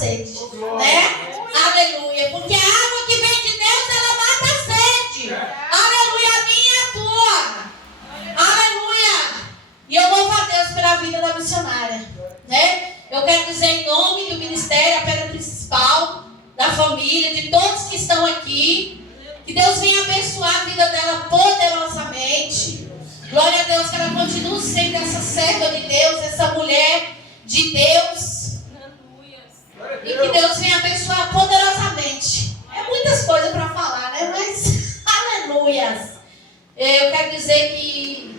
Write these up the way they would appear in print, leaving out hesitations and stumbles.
sede, né? Aleluia, porque a água que vem de Deus, ela mata a sede. Aleluia, a minha e a tua. Aleluia. E eu louvo a Deus pela vida da missionária, né? Eu quero dizer em nome do ministério, a pedra principal, da família, de todos que estão aqui, que Deus venha abençoar a vida dela poderosamente. Glória a Deus, que ela continue sendo essa serva de Deus, essa mulher de Deus. E que Deus venha abençoar poderosamente. É muitas coisas para falar, né? Mas, aleluias. Eu quero dizer que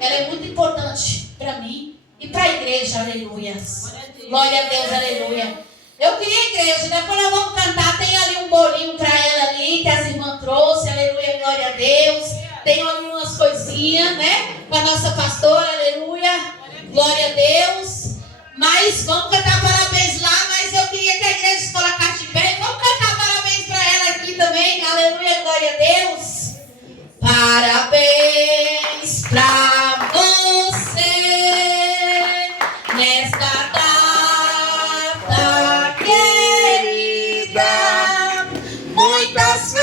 ela é muito importante para mim e para a igreja, aleluias. Glória a Deus, aleluia. Eu queria igreja, depois nós vamos cantar. Tem ali um bolinho para ela ali, que as irmãs trouxeram, aleluia, glória a Deus. Tem ali umas coisinhas, né? Para a nossa pastora, aleluia, glória a Deus. Mas vamos cantar parabéns lá, mas eu queria que a igreja se colocasse de pé. Vamos cantar parabéns para ela aqui também, aleluia, glória a Deus. Parabéns para você nesta data querida, muitas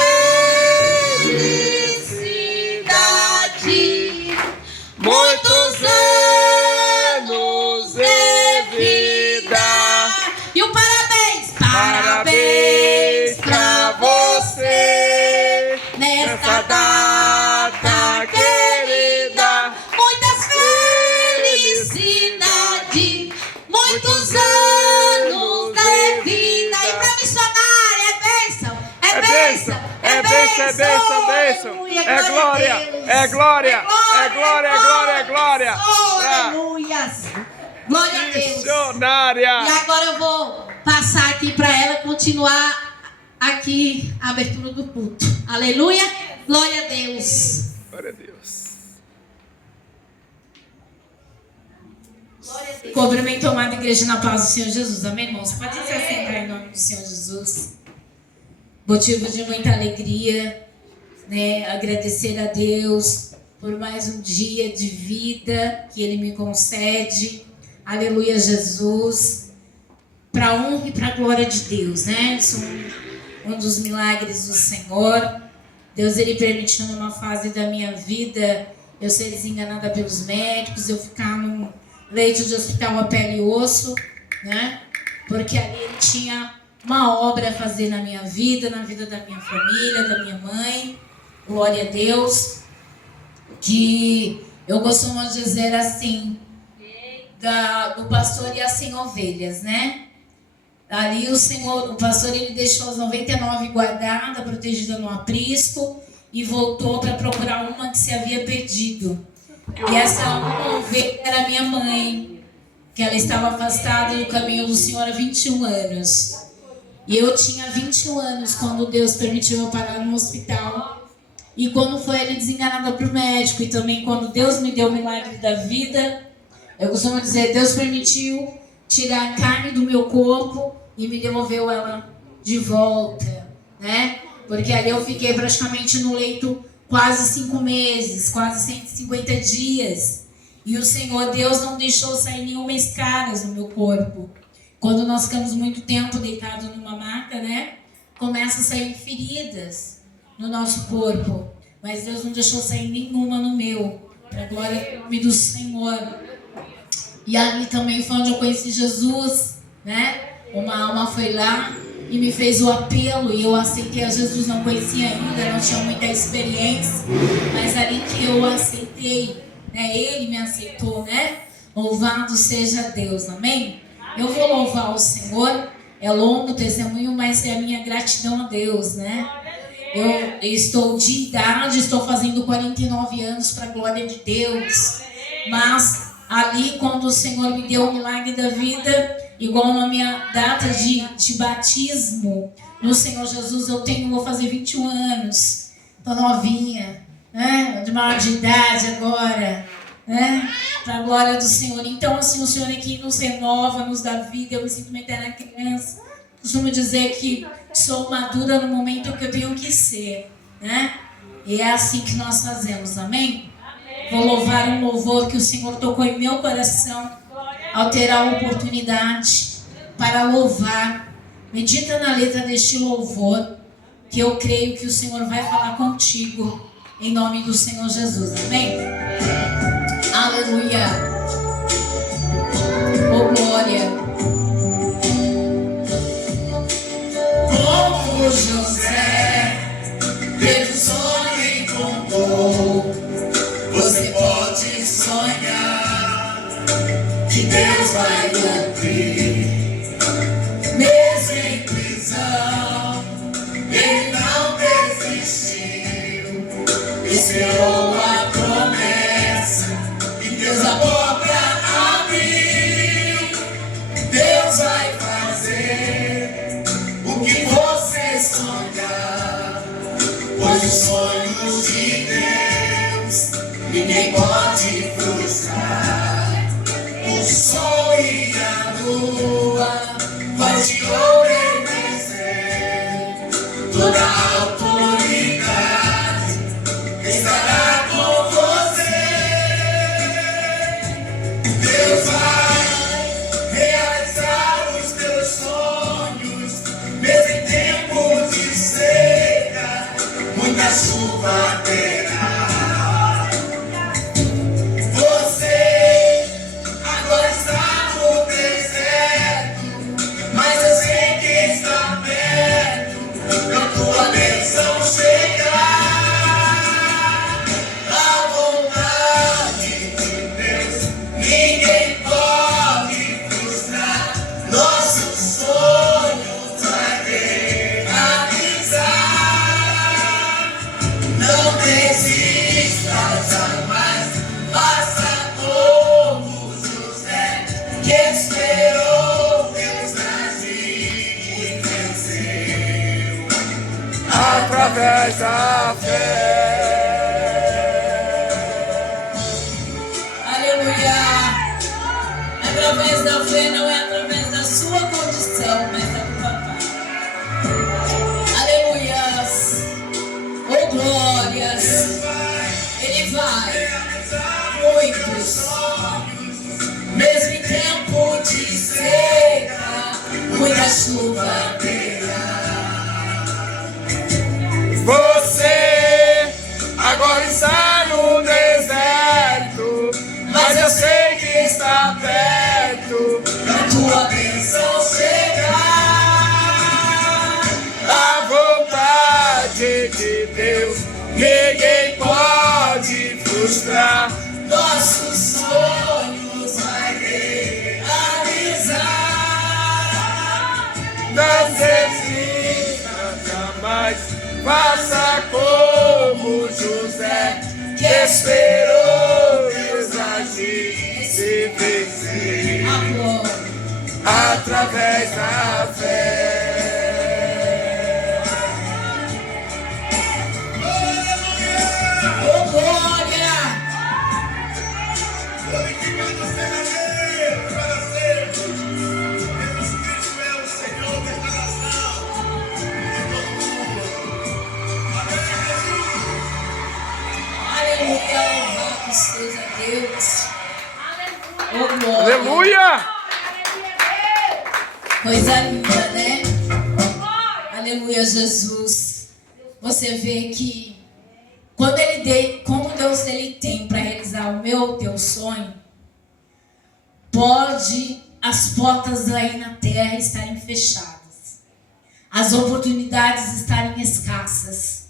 felicidades, muitos anos de vida. E o parabéns, parabéns para você nesta data querida, muitas felicidades, muitos anos de vida. E para missionária é bênção, é bênção, é bênção, é bênção, é bênção, é glória, é glória, é glória, é glória, é glória. Aleluias, glória a Deus. Missionária. E agora eu vou passar aqui para ela continuar aqui a abertura do culto. Aleluia, glória a Deus. Glória a Deus. Cumprimento a amada igreja na paz do Senhor Jesus. Amém, irmãos? Pode se assentar em nome do Senhor Jesus. Motivo de muita alegria, né? Agradecer a Deus por mais um dia de vida que Ele me concede. Aleluia, Jesus. Para a honra e para a glória de Deus, né? Isso é um dos milagres do Senhor. Deus, Ele permitiu numa fase da minha vida eu ser desenganada pelos médicos, eu ficar num leito de hospital a pele e osso, né? Porque ali Ele tinha uma obra a fazer na minha vida, na vida da minha família, da minha mãe. Glória a Deus. Que eu costumo dizer assim, do pastor e as 100 ovelhas, né? Ali o pastor, ele deixou as 99 guardadas, protegidas no aprisco, e voltou para procurar uma que se havia perdido. E essa uma ovelha era minha mãe, que ela estava afastada do caminho do Senhor há 21 anos. E eu tinha 21 anos quando Deus permitiu eu parar no hospital. E quando foi ele desenganada para o médico, e também quando Deus me deu o milagre da vida, eu costumo dizer, Deus permitiu tirar a carne do meu corpo e me devolveu ela de volta, né? Porque ali eu fiquei praticamente no leito quase 5 meses, quase 150 dias. E o Senhor Deus não deixou sair nenhuma escaras no meu corpo. Quando nós ficamos muito tempo deitados numa maca, né? Começa a sair feridas no nosso corpo. Mas Deus não deixou sair nenhuma no meu. Para a glória do Senhor. E ali também foi onde eu conheci Jesus, né? Uma alma foi lá e me fez o apelo, e eu aceitei a Jesus. Não conhecia ainda, não tinha muita experiência, mas ali que eu aceitei, né? Ele me aceitou, né? Louvado seja Deus, amém? Eu vou louvar o Senhor, é longo o testemunho, mas é a minha gratidão a Deus, né? Eu estou de idade, estou fazendo 49 anos para a glória de Deus, mas ali quando o Senhor me deu o milagre da vida, igual na minha data de batismo no Senhor Jesus, vou fazer 21 anos, tô novinha, né? De maior de idade agora, né? Para a glória do Senhor. Então, assim, o Senhor aqui nos renova, nos dá vida. Eu me sinto uma eterna criança. Costumo dizer que sou madura no momento que eu tenho que ser, né? E é assim que nós fazemos, amém? Vou louvar um louvor que o Senhor tocou em meu coração ao ter a oportunidade para louvar Medita na letra deste louvor, que eu creio que o Senhor vai falar contigo, em nome do Senhor Jesus. Amém? Aleluia. Oh, glória. Como José teve um sonho e contou, você pode sonhar que Deus vai cumprir. Mesmo em prisão, ele não desistiu, esperou a promessa e Deus a porta abriu. Deus vai fazer o que você sonhar, pois os sonhos de Deus ninguém pode frustrar. O sol e a lua vai te obedecer, toda a autoridade estará com você. Deus vai realizar os teus sonhos, mesmo em tempo de seca, muita chuva terá. Você agora está no deserto, mas eu sei que está perto da tua bênção chegar. A vontade de Deus ninguém pode frustrar, nossos sonhos vai realizar. Não desista jamais, faça como José, que esperou Deus agir e venceu através da fé. Aleluia! Através da fé, não é através da sua condição, mas da do papai. Aleluias! Oh, glórias! Ele vai muitos, mesmo em tempo de seca, muita chuva terá. Você agora está no deserto, mas eu sei que está perto A tua bênção chegar. a vontade de Deus. Ninguém pode frustrar. Nossos sonhos vai realizar. Não desista jamais, faça como José, que esperou Deus agir e se vencer Agora, através da fé. oh glória! Aleluia, louvado seja Deus. Oh glória! Aleluia! Coisa linda, né? Aleluia, Jesus. Você vê que como Deus ele tem para realizar o meu, o teu sonho, pode as portas aí na terra estarem fechadas, as oportunidades estarem escassas,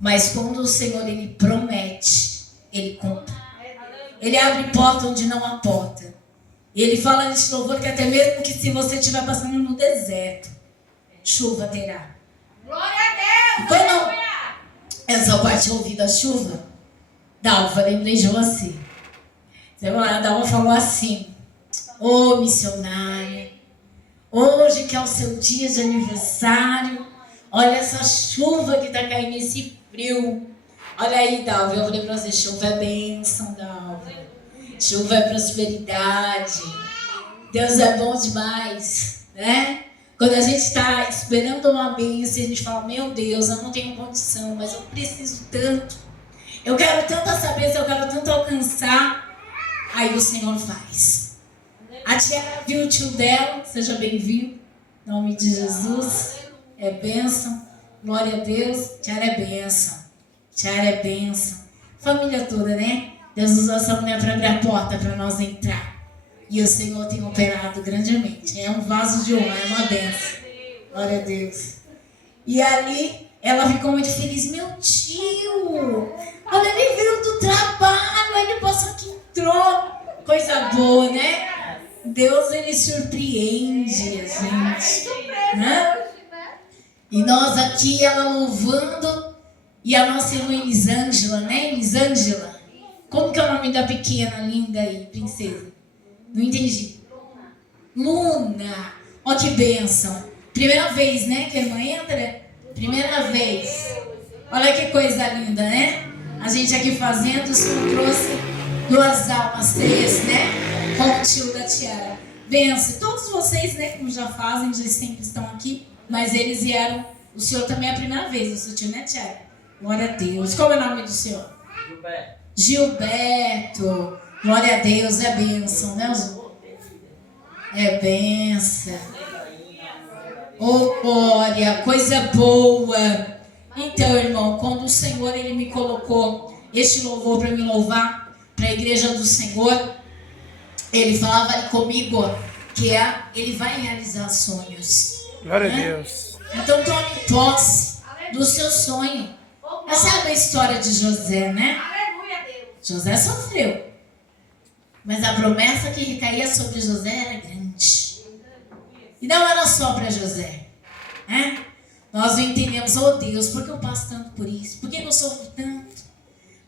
mas quando o Senhor ele promete, ele cumpre. Ele abre porta onde não há porta. Ele fala nesse louvor que até mesmo que se você estiver passando no deserto, chuva terá. Glória a Deus! Quando essa parte ouvi da chuva, Dalva, lembrei de você. A Dalva falou assim: ô missionária, hoje que é o seu dia de aniversário, olha essa chuva que tá caindo, esse frio. Olha aí, Dalva, eu falei pra você, chuva é bênção, Dalva. Chuva é prosperidade. Deus é bom demais, né? Quando a gente está esperando uma bênção, a gente fala, meu Deus, eu não tenho condição, mas eu preciso tanto. Eu quero tanto essa bênção, eu quero tanto alcançar. Aí o Senhor faz. A Tiara viu o tio dela, seja bem-vindo, Em nome de Jesus. É bênção. Glória a Deus. Tiara é bênção. Tiara é bênção. Família toda, né? Deus usou essa mulher para abrir a porta para nós entrar. E o Senhor tem operado grandemente. É um vaso de honra, é uma bênção. Glória a Deus. E ali, ela ficou muito feliz. Meu tio, olha, ele veio do trabalho, ele passou aqui, entrou. Coisa boa, né? Deus, ele surpreende a gente. Né? E nós aqui, ela louvando. E a nossa irmã Elisângela, né? Elisângela. Como que é o nome da pequena, linda aí, princesa? Não entendi. Luna. Ó que bênção. Primeira vez, né, que a irmã entra? Primeira vez. Olha que coisa linda, né? A gente aqui fazendo, o Senhor trouxe 2 almas, 3, né? Com o tio da Tiara. Benção. Todos vocês, né, como já fazem, já sempre estão aqui. Mas eles vieram. O senhor também é a primeira vez, o seu tio, né, Tiara? Glória a Deus. Qual é o nome do senhor? Gilberto. Glória a Deus, é bênção, né? É bênção. Oh, glória, coisa boa. Então, irmão, quando o Senhor, ele me colocou este louvor para me louvar, para a igreja do Senhor, ele falava ali comigo que ele vai realizar sonhos. Glória né? a Deus. Então, tome posse do seu sonho. Essa é a história de José, né? José sofreu. Mas a promessa que recaía sobre José era grande. E não era só para José. Né? Nós não entendemos, oh Deus, por que eu passo tanto por isso? Por que eu sofro tanto?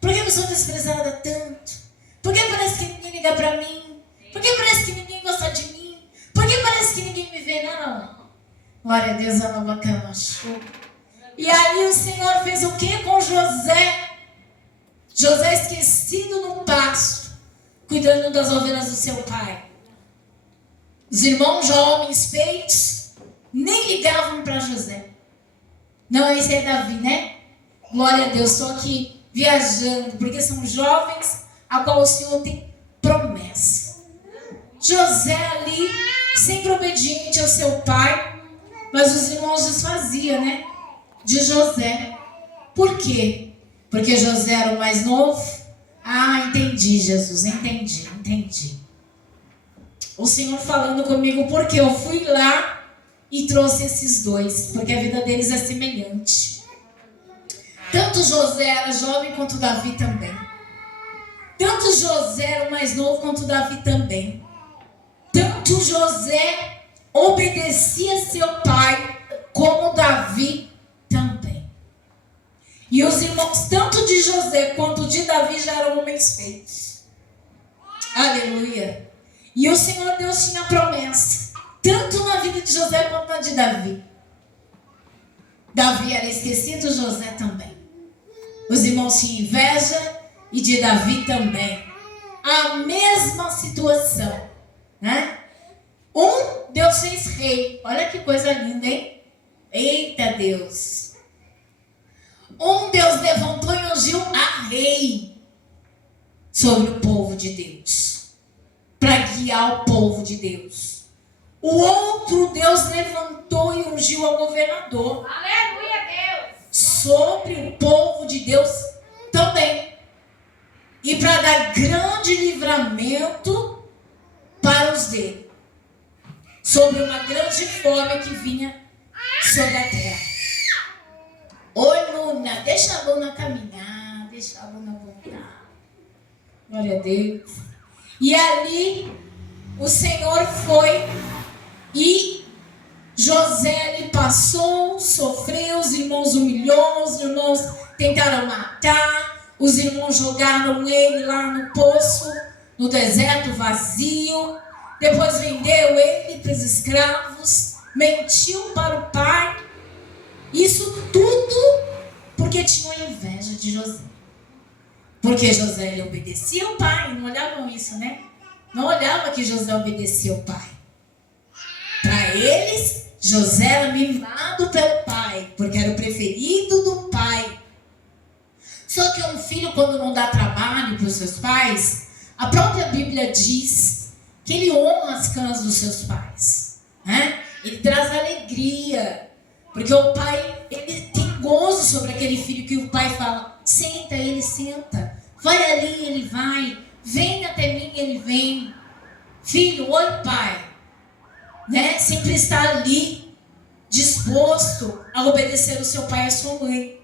Por que eu sou desprezada tanto? Por que parece que ninguém liga para mim? Por que parece que ninguém gosta de mim? Por que parece que ninguém me vê? Não. Glória a Deus, a nova cama. E aí o Senhor fez o que com José? José esquecido no pasto, cuidando das ovelhas do seu pai. Os irmãos já homens feitos nem ligavam para José. Não, esse é Davi, né? Glória a Deus, estou aqui viajando, porque são jovens a qual o Senhor tem promessa. José ali, sempre obediente ao seu pai, mas os irmãos desfaziam, né? De José. Por quê? Porque José era o mais novo? Ah, entendi, Jesus, entendi. O Senhor falando comigo porque eu fui lá e trouxe esses dois, porque a vida deles é semelhante. Tanto José era jovem quanto Davi também. Tanto José era o mais novo quanto Davi também. Tanto José obedecia seu pai como Davi também. E os irmãos, tanto de José quanto de Davi, já eram homens feitos. Aleluia. E o Senhor Deus tinha promessa, tanto na vida de José quanto na de Davi. Davi era esquecido, José também. Os irmãos tinham inveja e de Davi também. A mesma situação, né? Deus fez rei. Olha que coisa linda, hein? Eita Deus. Deus levantou e ungiu a rei sobre o povo de Deus, para guiar o povo de Deus. O outro Deus levantou e ungiu a governador. Aleluia, Deus! Sobre o povo de Deus também. E para dar grande livramento para os dele. Sobre uma grande fome que vinha sobre a terra. Oi, Luna, deixa a Luna caminhar, deixa a Luna voltar. Glória a Deus. E ali o Senhor foi e José ele passou, sofreu, os irmãos humilhou, os irmãos tentaram matar, os irmãos jogaram ele lá no poço, no deserto vazio, depois vendeu ele para os escravos, mentiu para o pai. Isso tudo porque tinha inveja de José. Porque José ele obedecia ao pai. Não olhavam isso, né? Não olhava que José obedecia ao pai. Para eles, José era mimado pelo pai, porque era o preferido do pai. Só que um filho, quando não dá trabalho para os seus pais, a própria Bíblia diz que ele honra as canas dos seus pais, né? ele traz alegria. Porque o pai, ele tem gozo sobre aquele filho que o pai fala, senta, ele senta. Vai ali, ele vai. Vem até mim, ele vem. Filho, oi pai. Né? Sempre está ali, disposto a obedecer o seu pai e a sua mãe.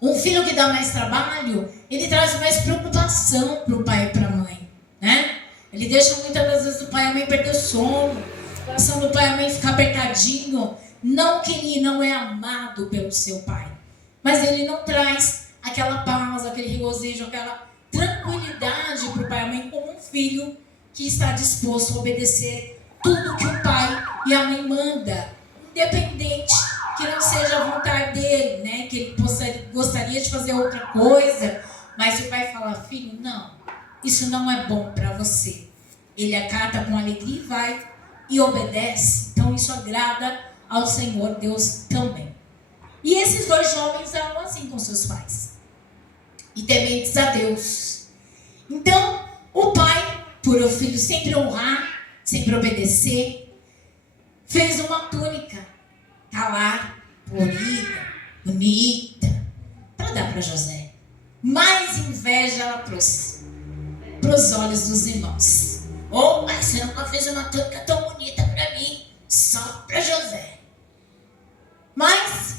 Um filho que dá mais trabalho, ele traz mais preocupação para o pai e para a mãe, né? Ele deixa muitas das vezes o pai e a mãe perder o sono, o coração do pai e a mãe ficar apertadinho. Não que ele não é amado pelo seu pai, mas ele não traz aquela paz, aquele regozijo, aquela tranquilidade para o pai e a mãe como um filho que está disposto a obedecer tudo que o pai e a mãe manda, independente que não seja a vontade dele, né? Que ele gostaria de fazer outra coisa, mas se o pai falar, filho, não, isso não é bom para você. Ele acata com alegria e vai e obedece. Então isso agrada ao Senhor Deus também. E esses dois jovens eram assim com seus pais, e tementes a Deus. Então o pai, por o filho sempre honrar, sempre obedecer, fez uma túnica, tá lá, polida, bonita, para dar para José. Mais inveja ela trouxe para os olhos dos irmãos. Oh, mas você nunca fez uma túnica tão bonita para mim, só para José. Mas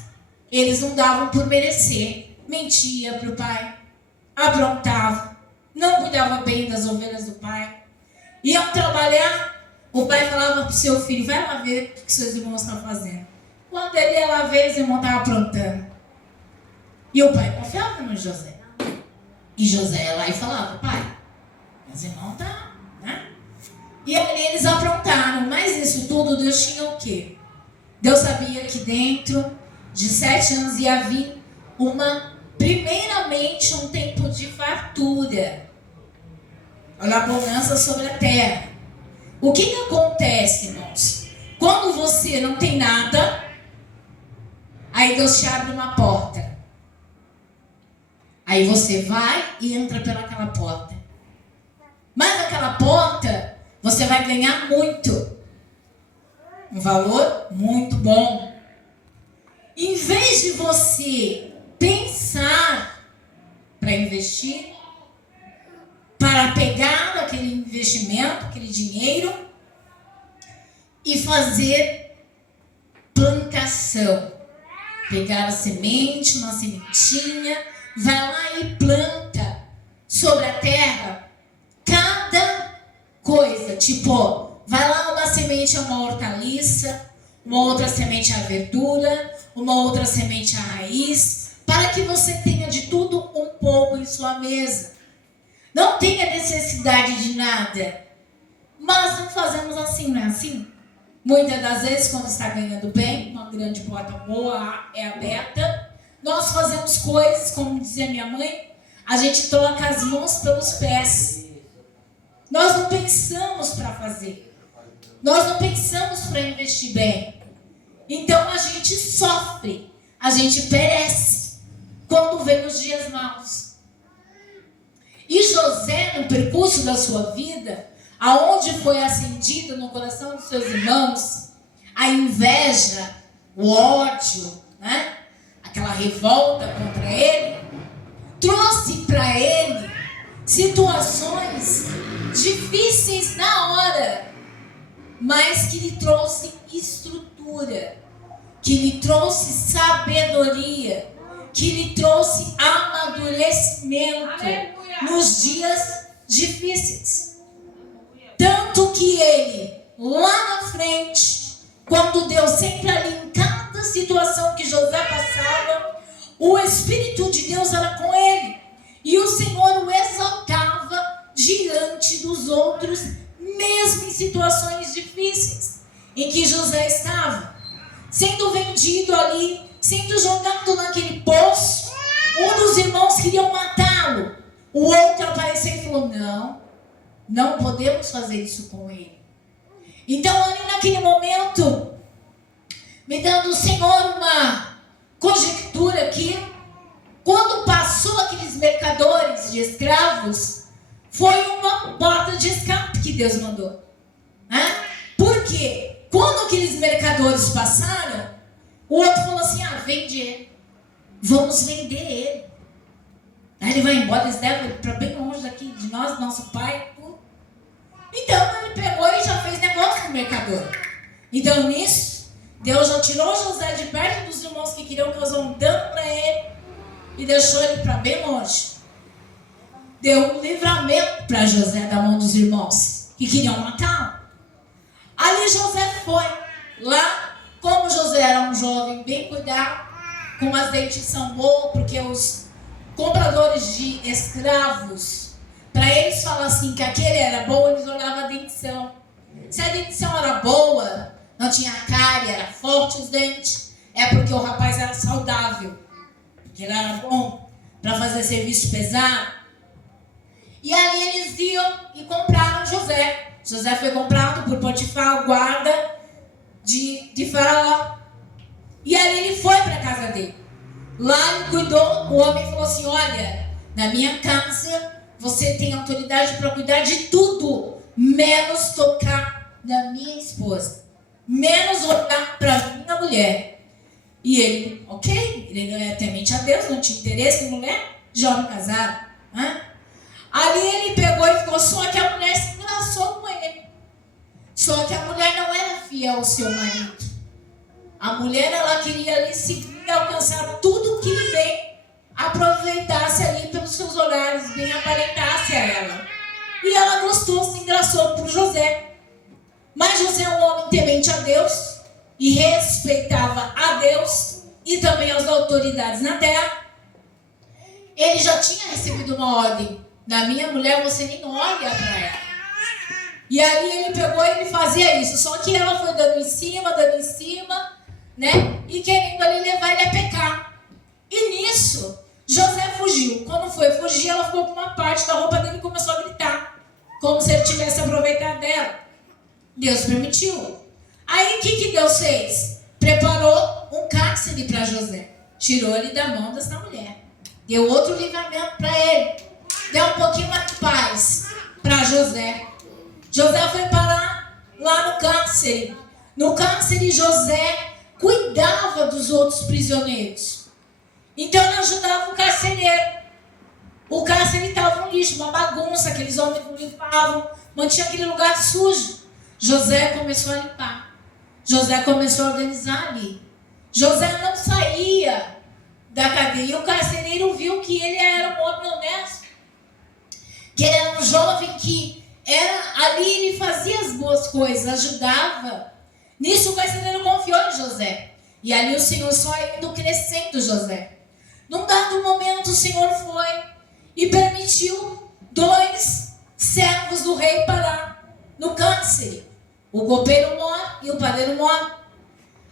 eles não davam por merecer, mentia para o pai, aprontavam, não cuidava bem das ovelhas do pai, iam trabalhar. O pai falava para o seu filho, vai lá ver o que seus irmãos estão fazendo. Quando ele ia lá ver, os irmãos estavam aprontando. E o pai confiava no José. E José ia lá e falava, pai, meus irmãos estão, né? E ali eles aprontaram. Mas isso tudo, Deus tinha o quê? Deus sabia que dentro de 7 anos ia vir primeiramente um tempo de fartura. Olha a bonança sobre a terra. O que acontece, irmãos? Quando você não tem nada, aí Deus te abre uma porta. Aí você vai e entra pelaquela porta. Mas naquela porta, você vai ganhar muito. Um valor muito bom. Em vez de você pensar para investir, para pegar aquele investimento, aquele dinheiro e fazer plantação. Pegar a semente, uma sementinha, vai lá e planta sobre a terra cada coisa. Tipo, vai lá uma semente é uma hortaliça, uma outra semente é a verdura, uma outra semente é a raiz, para que você tenha de tudo um pouco em sua mesa. Não tenha necessidade de nada. Mas não fazemos assim, não é assim? Muitas das vezes, quando está ganhando bem, uma grande porta boa é aberta, nós fazemos coisas, como dizia minha mãe, a gente troca as mãos pelos pés. Nós não pensamos para fazer. Nós não pensamos para investir bem. Então a gente sofre, a gente perece quando vem os dias maus. E José, no percurso da sua vida, aonde foi acendida no coração dos seus irmãos a inveja, o ódio, né? Aquela revolta contra ele, trouxe para ele situações difíceis na hora, mas que lhe trouxe estrutura, que lhe trouxe sabedoria, que lhe trouxe amadurecimento nos dias difíceis. Tanto que ele, lá na frente, quando Deus sempre ali em cada situação que José passava, o Espírito de Deus era com ele. E o Senhor o exaltava diante dos outros, mesmo em situações difíceis, em que José estava. Sendo vendido ali, sendo jogado naquele poço, um dos irmãos queriam matá-lo. O outro apareceu e falou, não podemos fazer isso com ele. Então ali naquele momento, me dando o Senhor uma conjectura aqui, quando passou aqueles mercadores de escravos, foi uma porta de escape que Deus mandou, né? Por quê? Quando aqueles mercadores passaram, o outro falou assim, vende ele. Vamos vender ele. Aí ele vai embora, eles levam ele para bem longe daqui de nós, nosso pai. Então ele pegou e já fez negócio com o mercador. Então nisso, Deus já tirou José de perto dos irmãos que queriam causar um dano para ele e deixou ele para bem longe. Deu um livramento para José da mão dos irmãos que queriam matá-lo. Ali José foi. Lá, como José era um jovem bem cuidado, com uma dentição boa, porque os compradores de escravos, para eles falar assim que aquele era bom, eles olhavam a dentição. Se a dentição era boa, não tinha cárie, era forte os dentes, é porque o rapaz era saudável, porque ele era bom para fazer serviço pesado. E ali eles iam e compraram José. José foi comprado por Potifar, o guarda de Faraó. E ali ele foi para a casa dele. Lá ele cuidou, o homem falou assim, olha, na minha casa você tem autoridade para cuidar de tudo, menos tocar na minha esposa, menos olhar para minha mulher. E ele, ok, ele não é temente a Deus, não tinha interesse em mulher, jovem casado. Ali ele pegou e ficou, só que a mulher se engraçou com ele. Só que a mulher não era fiel ao seu marido. A mulher, ela queria ali seguir e alcançar tudo que lhe bem aproveitasse ali pelos seus olhares, bem aparentasse a ela. E ela gostou, se engraçou por José. Mas José é um homem temente a Deus e respeitava a Deus e também as autoridades na terra. Ele já tinha recebido uma ordem. Da minha mulher você nem olha para ela. E aí ele pegou e ele fazia isso. Só que ela foi dando em cima, né? E querendo ali levar ele a pecar. E nisso, José fugiu. Quando foi fugir, ela ficou com uma parte da roupa dele e começou a gritar. Como se ele tivesse aproveitado dela. Deus permitiu. Aí o que Deus fez? Preparou um cárcere para José. Tirou ele da mão dessa mulher. Deu outro livramento para ele. Deu um pouquinho mais de paz para José. José foi parar lá no cárcere. No cárcere, José cuidava dos outros prisioneiros. Então ele ajudava o carcereiro. O cárcere estava um lixo, uma bagunça, aqueles homens não limpavam, mantinha aquele lugar sujo. José começou a limpar. José começou a organizar ali. José não saía da cadeia. O carcereiro viu que ele era um homem honesto. Que ele era um jovem que ali ele fazia as boas coisas, ajudava. Nisso o carcereiro confiou em José. E ali o Senhor só indo crescendo José. Num dado momento o Senhor foi e permitiu 2 servos do rei parar no cárcere. O copeiro mora e o padeiro mora.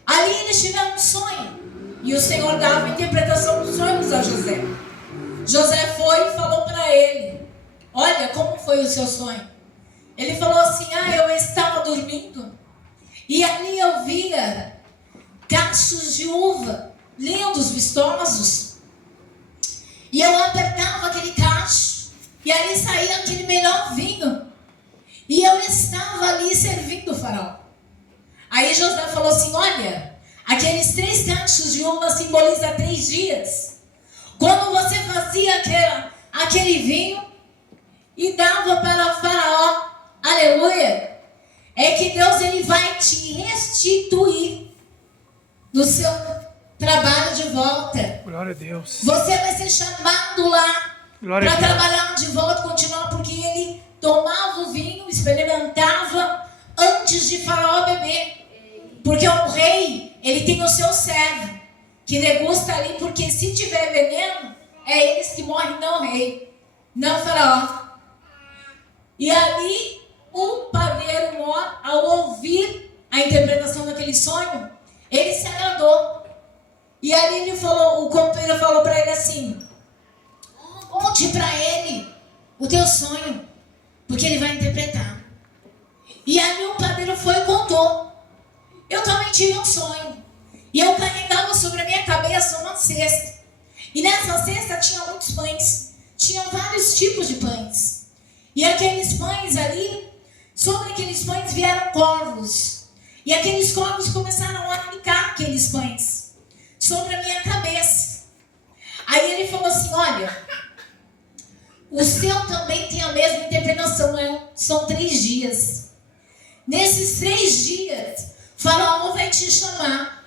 Ali eles tiveram um sonho. E o Senhor dava a interpretação dos sonhos a José. José foi e falou para ele, olha, como foi o seu sonho? Ele falou assim, eu estava dormindo e ali eu via cachos de uva, lindos, vistosos. E eu apertava aquele cacho e ali saía aquele melhor vinho. E eu estava ali servindo o faraó. Aí José falou assim, olha, aqueles 3 cachos de uva simbolizam 3 dias. Quando você fazia aquele vinho e dava para o faraó, aleluia, é que Deus ele vai te restituir no seu trabalho de volta. Glória a Deus. Você vai ser chamado lá para trabalhar de volta, continuar, porque ele tomava o vinho, experimentava antes de faraó beber. Porque o rei, ele tem o seu servo, que degusta ali, porque se tiver veneno, é eles que morrem, não o rei, não o faraó. E ali, o padeiro mor, ao ouvir a interpretação daquele sonho, ele se agradou. E ali ele falou, o copeiro falou para ele assim, conte para ele o teu sonho, porque ele vai interpretar. E ali o padeiro foi e contou. Eu também tive um sonho. E eu carregava sobre a minha cabeça uma cesta. E nessa cesta tinha muitos pães. Tinha vários tipos de pães. E aqueles pães ali, sobre aqueles pães vieram corvos. E aqueles corvos começaram a picar aqueles pães sobre a minha cabeça. Aí ele falou assim, olha, o seu também tem a mesma interpretação, são 3 dias. Nesses 3 dias, Faraó vai te chamar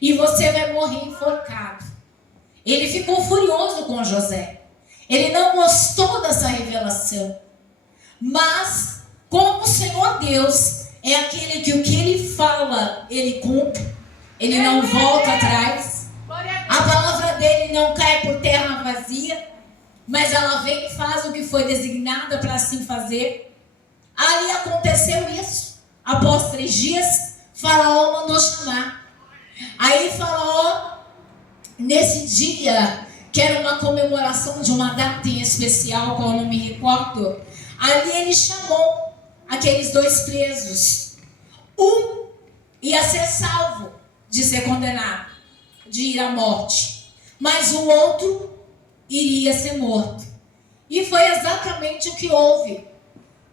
e você vai morrer enforcado. Ele ficou furioso com José. Ele não gostou dessa revelação. Mas, como o Senhor Deus é aquele que o que ele fala, ele cumpre, ele não volta atrás. A palavra dele não cai por terra vazia, mas ela vem e faz o que foi designada para assim fazer. Ali aconteceu isso. Após 3 dias, Faraó mandou chamar. Aí Faraó, nesse dia, que era uma comemoração de uma data em especial, qual eu não me recordo, ali ele chamou aqueles 2 presos. Um ia ser salvo de ser condenado, de ir à morte, mas o outro iria ser morto. E foi exatamente o que houve.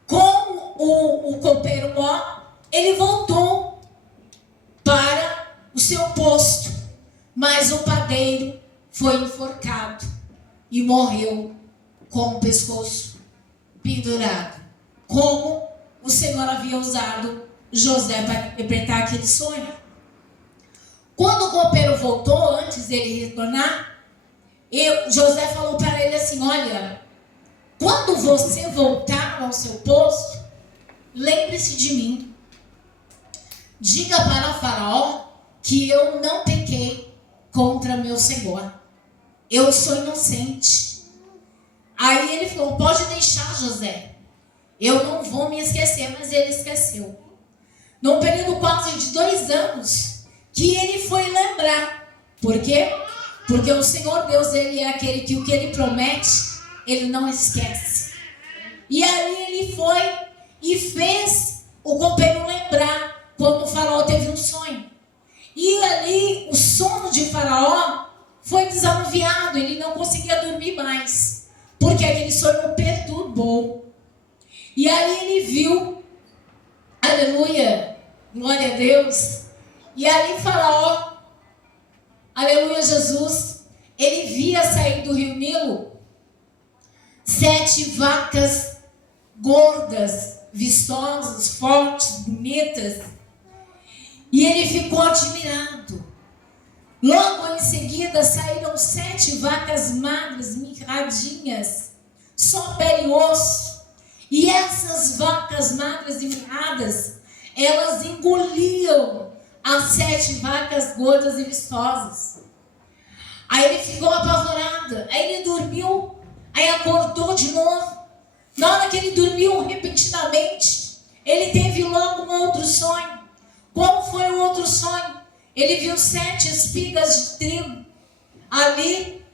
Com o copeiro Mó, ele voltou para o seu posto, mas o padeiro foi enforcado e morreu com o pescoço pendurado, como o Senhor havia usado José para interpretar aquele sonho. Quando o copeiro voltou, antes dele retornar, José falou para ele assim, olha, quando você voltar ao seu posto, lembre-se de mim. Diga para Faraó que eu não pequei contra meu Senhor. Eu sou inocente. Aí ele falou, pode deixar, José. Eu não vou me esquecer, mas ele esqueceu. Num período quase de 2 anos, que ele foi lembrar. Por quê? Porque o Senhor Deus, ele é aquele que o que ele promete, ele não esquece. E aí ele foi e fez o copeiro lembrar quando o Faraó teve um sonho. E ali o sono de Faraó foi desanuviado, ele não conseguia dormir mais, porque aquele sonho o perturbou. E aí ele viu, aleluia, glória a Deus, e ali Faraó, aleluia Jesus, ele via sair do rio Nilo 7 vacas gordas, vistosas, fortes, bonitas, e ele ficou admirado. Logo em seguida saíram 7 vacas magras, mirradinhas, só pele e osso. E essas vacas magras e mirradas, elas engoliam as 7 vacas gordas e vistosas. Aí ele ficou apavorado, aí ele dormiu, aí acordou de novo. Na hora que ele dormiu, repentinamente, ele teve logo um outro sonho. Qual foi o outro sonho? Ele viu 7 espigas de trigo ali,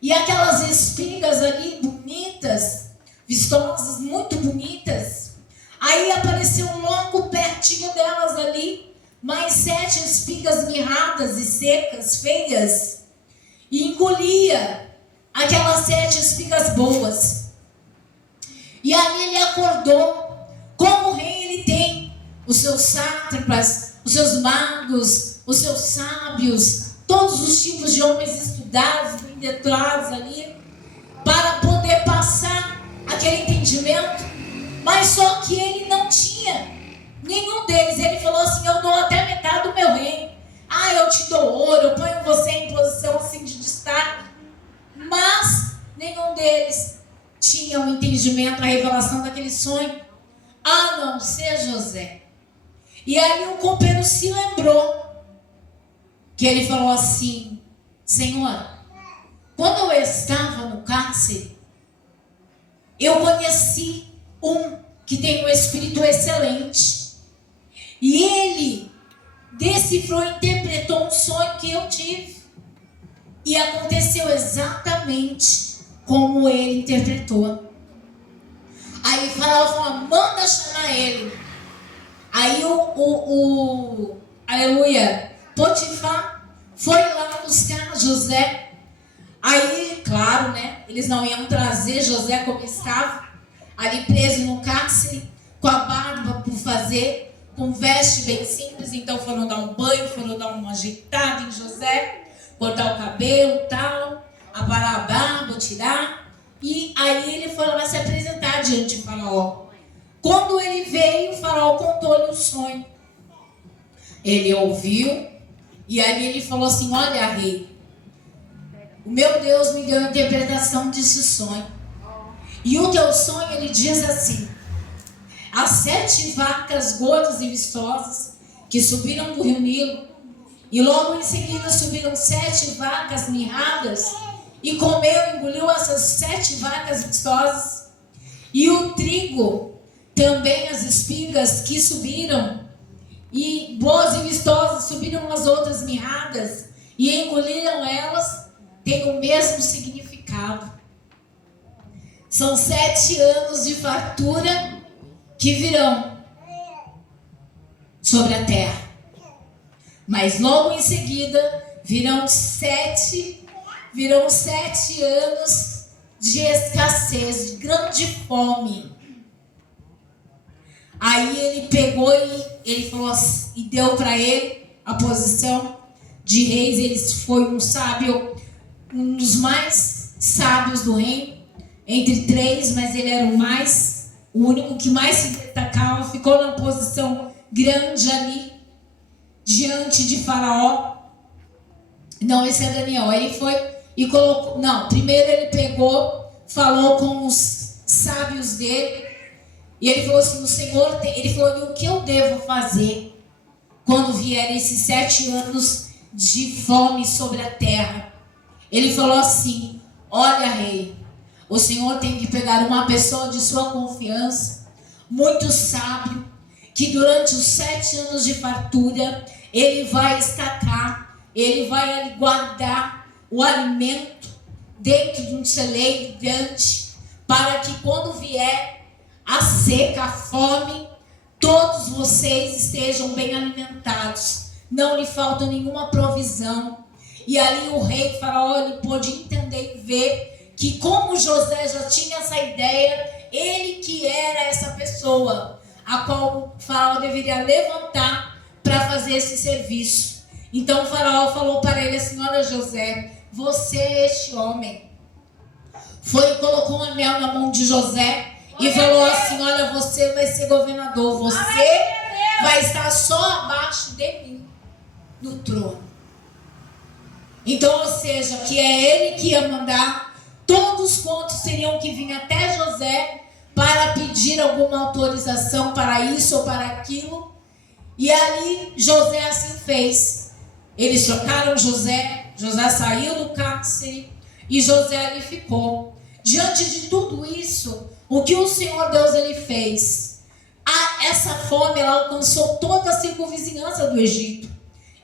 e aquelas espigas ali bonitas, vistosas, muito bonitas. Aí apareceu logo pertinho delas ali, mais 7 espigas mirradas e secas, feias, e engolia aquelas 7 espigas boas. E ali ele acordou. Como rei, ele tem os seus sátrapas, os seus magos, os seus sábios, todos os tipos de homens estudados, bem letrados ali, para poder passar aquele entendimento. Mas só que ele não tinha nenhum deles. Ele falou assim, eu dou até metade do meu reino. Ah, eu te dou ouro, eu ponho você em posição assim de destaque. Mas nenhum deles tinha o entendimento, a revelação daquele sonho, a não ser José. E aí o copeiro se lembrou, que ele falou assim, Senhor, quando eu estava no cárcere, eu conheci um que tem um espírito excelente. E ele decifrou e interpretou um sonho que eu tive. E aconteceu exatamente como ele interpretou. Aí Faraó falou, manda chamar ele. Aí aleluia, Potifar foi lá buscar José. Aí, claro, né, eles não iam trazer José como estava, ali preso no cárcere, com a barba por fazer, com veste bem simples. Então foram dar um banho, foram dar uma ajeitada em José, cortar o cabelo e tal, aparar a barba, tirar. E aí ele foi lá se apresentar diante de Faraó. Quando ele veio, o Faraó contou-lhe o sonho. Ele ouviu e aí ele falou assim: olha, rei, o meu Deus me deu a interpretação desse sonho. E o teu sonho, ele diz assim: as 7 vacas gordas e vistosas que subiram do rio Nilo, e logo em seguida subiram 7 vacas mirradas, e comeu e engoliu essas 7 vacas vistosas, e o trigo, também as espigas que subiram, e boas e vistosas subiram as outras mirradas, e engoliram elas, tem o mesmo significado. São 7 anos de fartura que virão sobre a terra. Mas logo em seguida virão 7 anos de escassez, de grande fome. Aí ele pegou e ele falou assim, e deu para ele a posição de reis. Ele foi um sábio, um dos mais sábios do reino, entre 3, mas ele era o único que mais se destacava. Ficou na posição grande ali, diante de Faraó. Não, esse é Daniel. Ele foi e colocou, não, primeiro ele pegou, falou com os sábios dele, e ele falou assim: o Senhor tem, ele falou: o que eu devo fazer quando vier esses 7 anos de fome sobre a terra? Ele falou assim: olha, rei, o Senhor tem que pegar uma pessoa de sua confiança, muito sábio, que durante os 7 anos de fartura, ele vai estacar, ele vai guardar o alimento dentro de um celeiro grande, para que quando vier a seca, a fome, todos vocês estejam bem alimentados, não lhe falta nenhuma provisão. E ali o rei Faraó, ele pôde entender e ver que, como José já tinha essa ideia, ele que era essa pessoa a qual o Faraó deveria levantar para fazer esse serviço. Então o Faraó falou para ele assim: olha, José, você é este homem. Foi e colocou um anel na mão de José e falou assim: olha, você vai ser governador, você vai estar só abaixo de mim no trono. Então, ou seja, que é ele que ia mandar. Todos quantos teriam que vir até José para pedir alguma autorização para isso ou para aquilo. E ali José assim fez. Eles trocaram José, José saiu do cárcere e José ali ficou. Diante de tudo isso, o que o Senhor Deus ele fez? Essa fome ela alcançou toda a circunvizinhança do Egito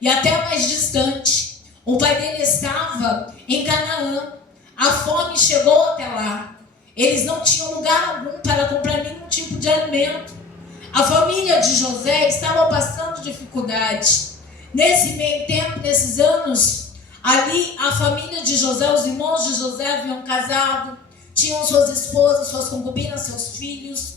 e até mais distante. O pai dele estava em Canaã. A fome chegou até lá. Eles não tinham lugar algum para comprar nenhum tipo de alimento. A família de José estava passando dificuldade. Nesse meio tempo, nesses anos, ali a família de José, os irmãos de José haviam casado, tinham suas esposas, suas concubinas, seus filhos.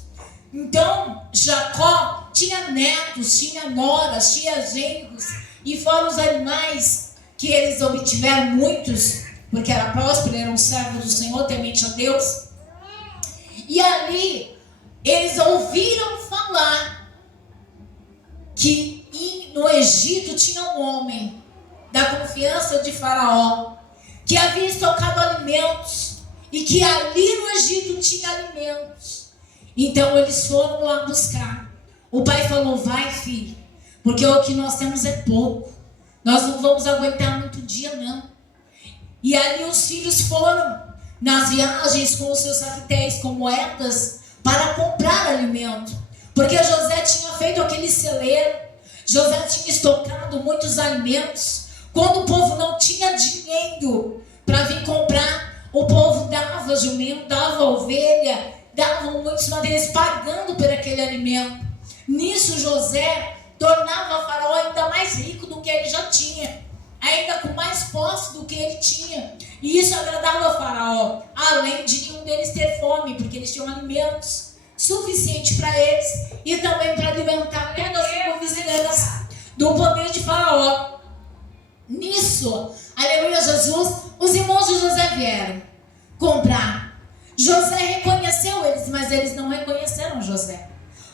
Então, Jacó tinha netos, tinha noras, tinha genros, e fora os animais que eles obtiveram muitos, porque era próspero, era um servo do Senhor, temente a Deus. E ali, eles ouviram falar que no Egito tinha um homem da confiança de Faraó, que havia estocado alimentos, e que ali no Egito tinha alimentos. Então eles foram lá buscar. O pai falou: vai, filho, porque o que nós temos é pouco, nós não vamos aguentar muito dia não. E ali os filhos foram nas viagens com os seus saquetéis, com moedas, para comprar alimento, porque José tinha feito aquele celeiro, José tinha estocado muitos alimentos. Quando o povo não tinha dinheiro para vir comprar, o povo dava jumento, dava ovelha, davam muitos materiais, pagando por aquele alimento. Nisso José tornava Faraó ainda mais rico do que ele já tinha, ainda com mais posse do que ele tinha. E isso agradava a Faraó, além de nenhum deles ter fome, porque eles tinham alimentos suficientes para eles. e também para alimentar todas as circunvizinhanças do poder de Faraó. Nisso, aleluia, Jesus, os irmãos de José vieram comprar. José reconheceu eles, mas eles não reconheceram José.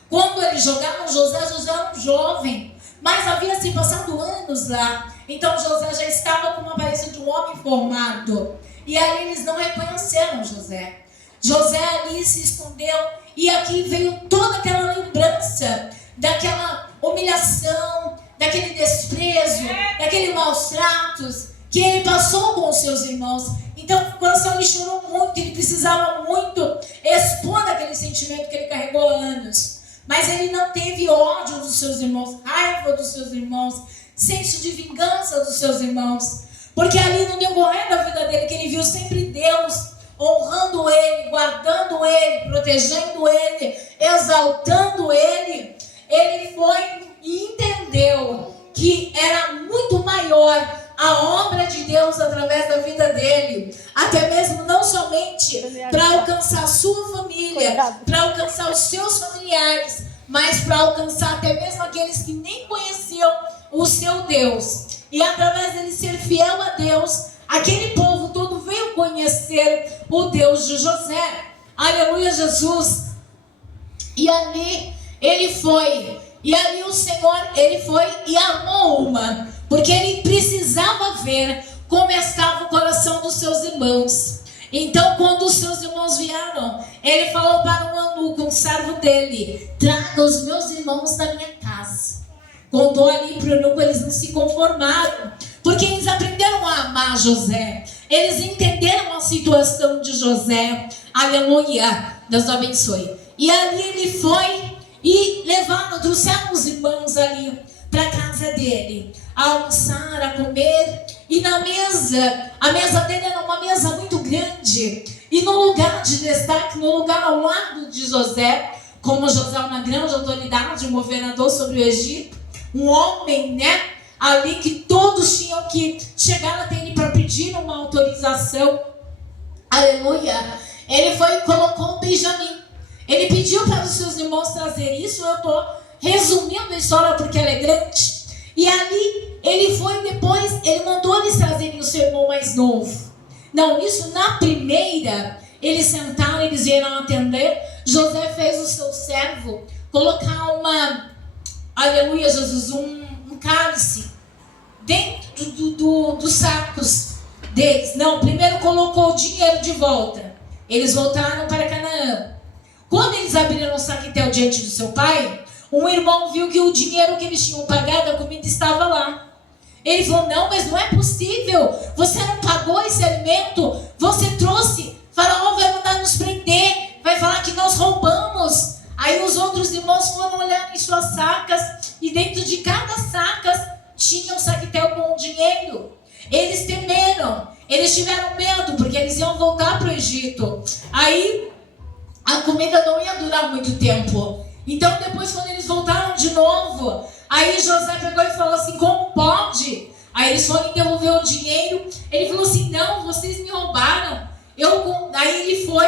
Quando eles jogaram José era um jovem, mas havia se passado anos lá. Então José já estava com uma aparência de um homem formado. E ali eles não reconheceram José. José ali se escondeu. E aqui veio toda aquela lembrança daquela humilhação, daquele desprezo, daqueles maus tratos que ele passou com os seus irmãos. Então o coração lhe chorou muito. Ele precisava muito expor aquele sentimento que ele carregou há anos. Mas ele não teve ódio dos seus irmãos, raiva dos seus irmãos, senso de vingança dos seus irmãos. Porque ali no decorrer da vida dele, que ele viu sempre Deus honrando ele, guardando ele, protegendo ele, exaltando ele, ele foi e entendeu que era muito maior a obra de Deus através da vida dele, até mesmo não somente para alcançar a sua família, para alcançar os seus familiares, mas para alcançar até mesmo aqueles que nem conheciam o seu Deus. E através dele ser fiel a Deus, aquele povo todo veio conhecer o Deus de José. Aleluia, Jesus. E ali ele foi, e ali o Senhor, ele foi e amou uma, porque ele precisava ver como estava o coração dos seus irmãos. Então, quando os seus irmãos vieram, ele falou para um eunuco, um servo dele: traga os meus irmãos da minha casa. Contou ali para o eunuco, eles não se conformaram, porque eles aprenderam a amar José. Eles entenderam a situação de José. Aleluia, Deus o abençoe. E ali ele foi e trouxeram os irmãos ali para a casa dele, a almoçar, a comer. E na mesa, a mesa dele era uma mesa muito grande. E no lugar de destaque, no lugar ao lado de José, como José é uma grande autoridade, um governador sobre o Egito, um homem, né, ali que todos tinham que chegar até ele para pedir uma autorização. Aleluia. Ele foi e colocou um Benjamim. Ele pediu para os seus irmãos trazer isso. Eu estou resumindo a história porque ela é grande. E ali ele foi depois, ele mandou eles trazerem o seu irmão mais novo. Não, isso na primeira, eles sentaram, eles vieram atender. José fez o seu servo colocar aleluia, Jesus, um cálice dentro dos sacos deles. Não, primeiro colocou o dinheiro de volta. Eles voltaram para Canaã. Quando eles abriram o saquetel diante do seu pai, um irmão viu que o dinheiro que eles tinham pagado, a comida estava lá. Ele falou: não, mas não é possível. Você não pagou esse alimento. Você trouxe. Faraó vai mandar nos prender. Vai falar que nós roubamos. Aí os outros irmãos foram olhar em suas sacas. E dentro de cada saca tinha um saquetel com dinheiro. Eles temeram. Eles tiveram medo, porque eles iam voltar para o Egito. Aí a comida não ia durar muito tempo. Então depois, quando eles voltaram de novo, aí José pegou e falou assim: como pode? Aí eles foram devolver o dinheiro. Ele falou assim: não, vocês me roubaram. Aí ele foi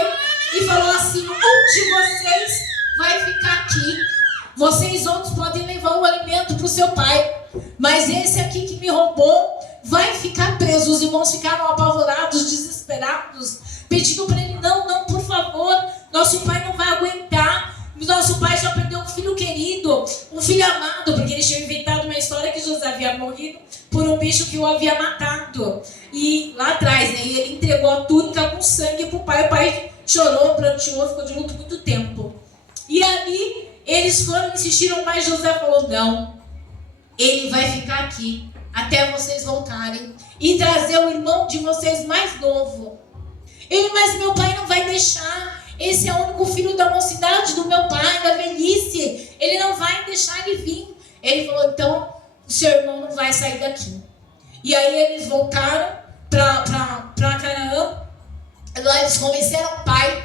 e falou assim: um de vocês vai ficar aqui. Vocês outros podem levar o alimento para o seu pai, mas esse aqui que me roubou vai ficar preso. Os irmãos ficaram apavorados, desesperados, pedindo para ele: não, por favor, nosso pai não vai aguentar. Nosso pai já perdeu um filho querido, um filho amado, porque eles tinham inventado uma história que José havia morrido por um bicho que o havia matado. E lá atrás, né, e ele entregou a túnica com sangue para o pai chorou, pranteou, ficou de luto muito tempo. E ali eles foram, insistiram, mas José falou: não, ele vai ficar aqui até vocês voltarem e trazer o irmão de vocês mais novo. Mas meu pai não vai deixar. Esse é o único filho da mocidade do meu pai, da velhice. Ele não vai deixar ele vir. Ele falou: então, o seu irmão não vai sair daqui. E aí eles voltaram para Canaã. Lá eles convenceram o pai